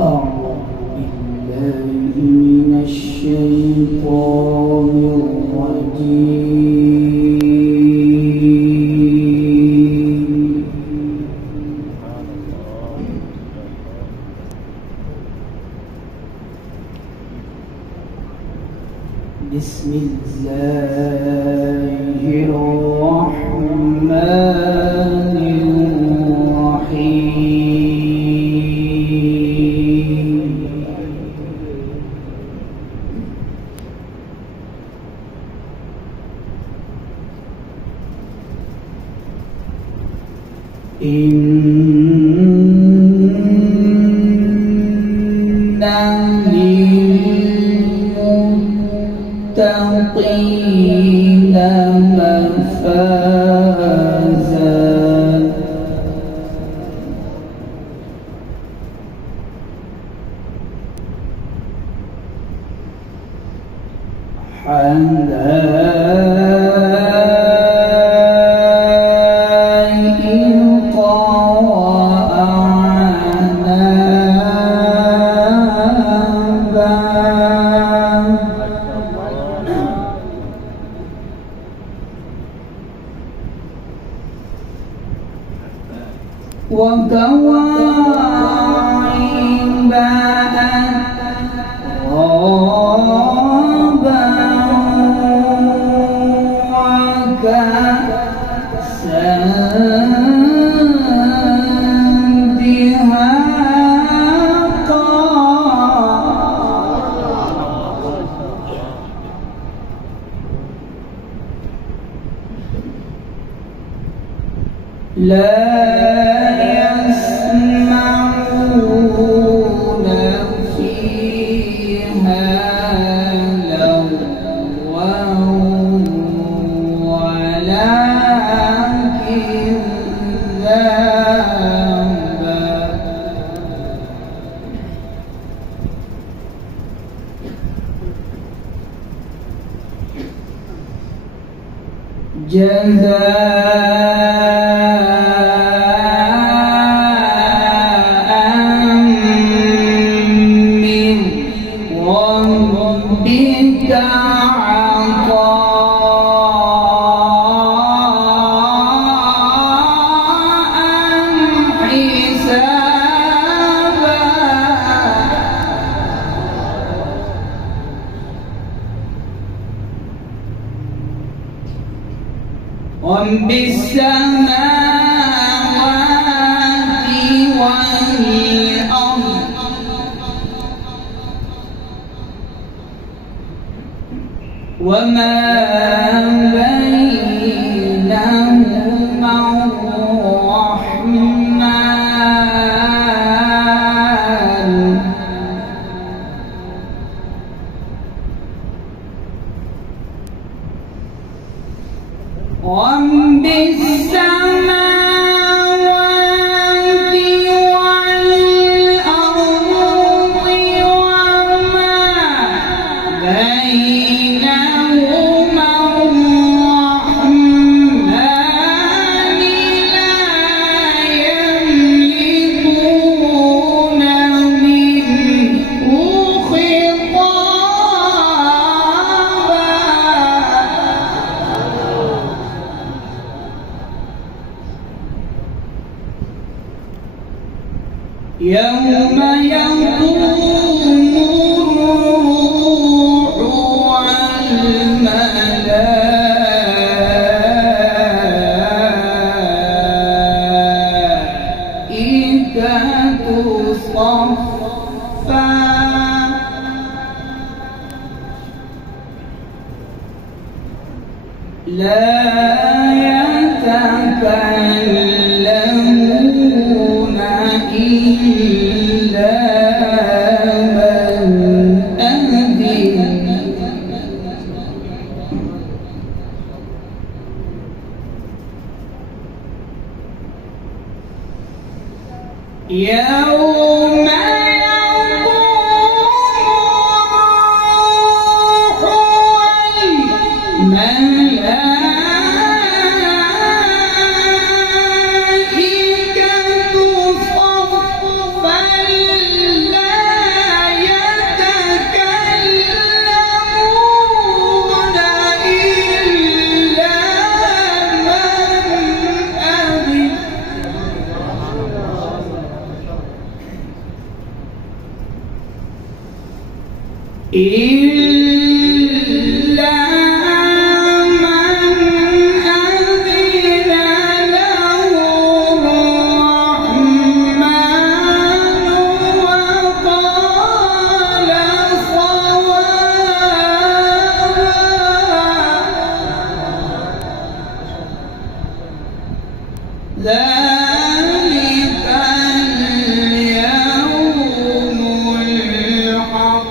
أعوذ بالله من الشيطان الرجيم. بسم الله الرحمن الرحيم. إن للمتقين مفازا حدائق وأعنابا وكواعب أترابا وكأسا دهاقا لا يسمعون فيها لغوا ولا كذابا ربك عطاء حسابا رب السماوات والأرض وما بينهما الرحمن رب السماوات والأرض وما بينهما الرحمن لا يملكون منه خطابا يوم يقوم الروح والملائكة صفا لا يتكلمون إلا من أذن يوم يقوم الروح والملائكة صفا لا إلا من أذن له الرحمن وقال صوابا ذلك اليوم الحق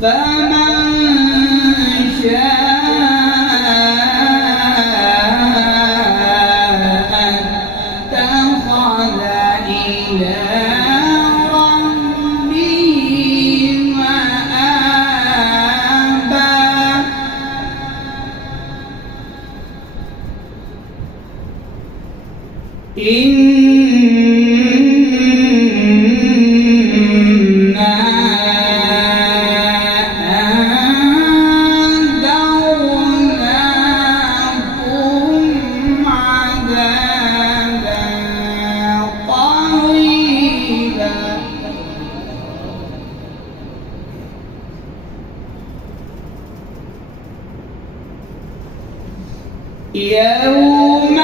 فمن شاء اتخذ إلى ربه مآبا إنا أنذرناكم عذابا قريبا يوم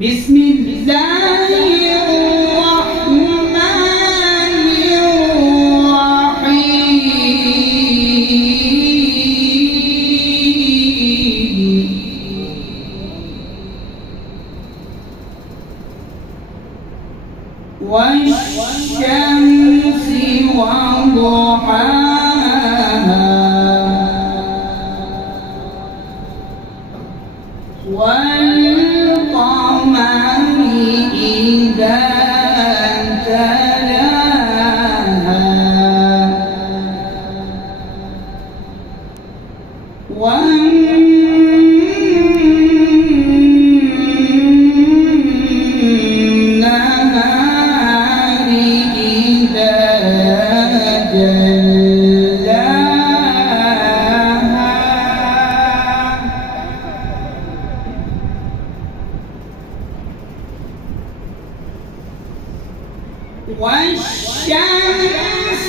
بسم الله الرحمن الرحيم والشمس وضحاها والقمر إذا تلاها والنهار إذا جلاها والشمس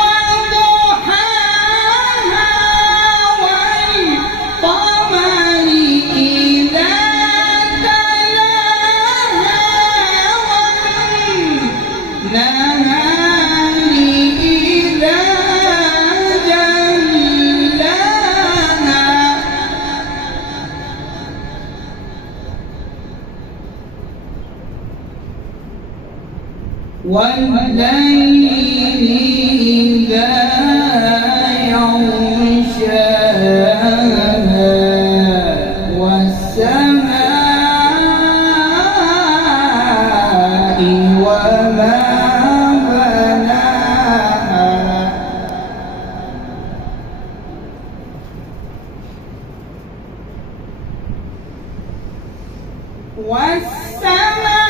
وضحاها والقمر إذا تلاها والنهار إذا جلاها والليل إذا يغشاها والسماء وما بناها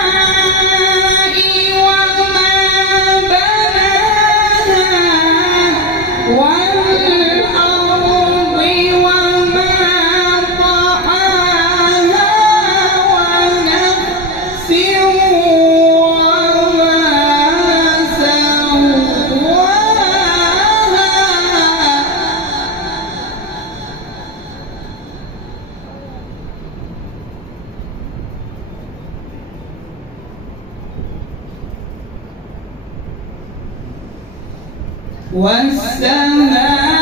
والسماء وما بناها والأرض وما طحاها ونفس وما سواها والسماء